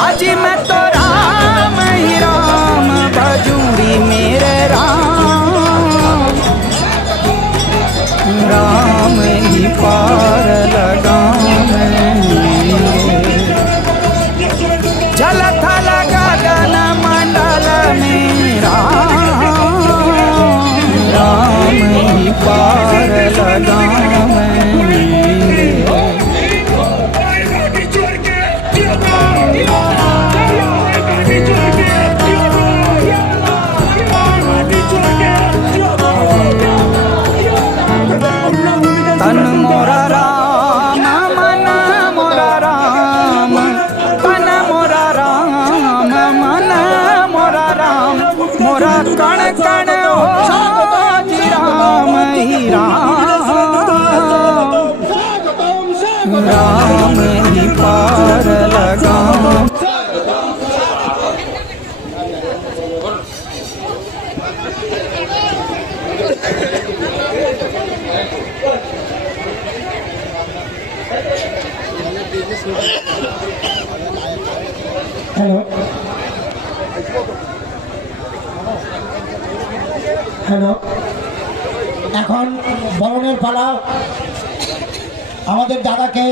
आज मैं तो राम ही राम भजूंगी मेरे राम, राम ही पार लगावेंगे। जल थल गगन मंडल में राम, राम ही पार लगावेंगे। तन मोरा राम मन मोरा राम, तन मोरा राम मन मोरा राम, मोरा कण कण हो जी राम ही राम, राम ही पार लगाम। হ্যালো হ্যালো, এখন বরণের পালা। আমাদের দাদাকে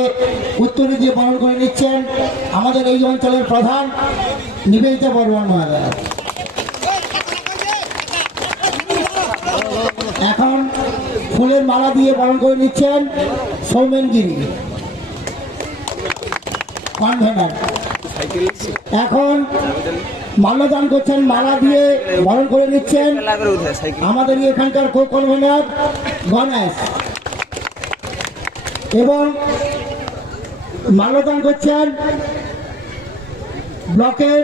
উত্তরে দিয়ে বরণ করে নিচ্ছেন আমাদের এই অঞ্চলের প্রধান নিবেদিতা বর্মন মহারাজ। এখন ফুলের মালা দিয়ে বরণ করে নিচ্ছেন সৌমেনগিরি কনভেনার। এখন মাল্যদান করছেন, মালা দিয়ে বরণ করে নিচ্ছেন আমাদের এখানকার কো কনভেনার গণেশ, এবং মাল্যদান করছেন ব্লকের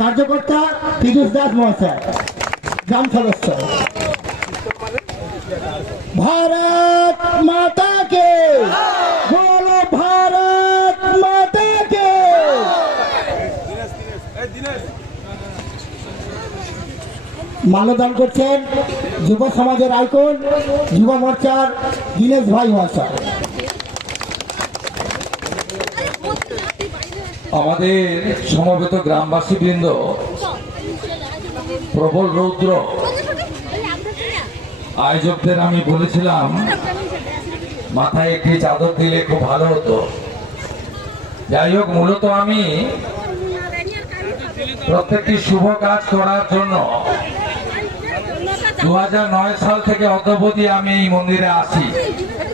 কার্যকর্তা পীযুষ দাস মহাশয়, গ্রাম সদস্য। ভারত মাতা কে বলো, ভারত মাতা কে। মাল্যদান করছেন যুব সমাজের আইকন, যুব মোর্চার দীনেশ ভাই মহাশয়। আমাদের সমবেত গ্রামবাসী বৃন্দ, প্রবল রৌদ্র, আয়োজকদের আমি বলেছিলাম মাথায় একটি চাদর দিলে খুব ভালো হতো। যাই হোক, মূলত আমি প্রত্যেকটি শুভ কাজ করার জন্য 2009 সাল থেকে অদ্যাবধি আমি এই মন্দিরে আসি।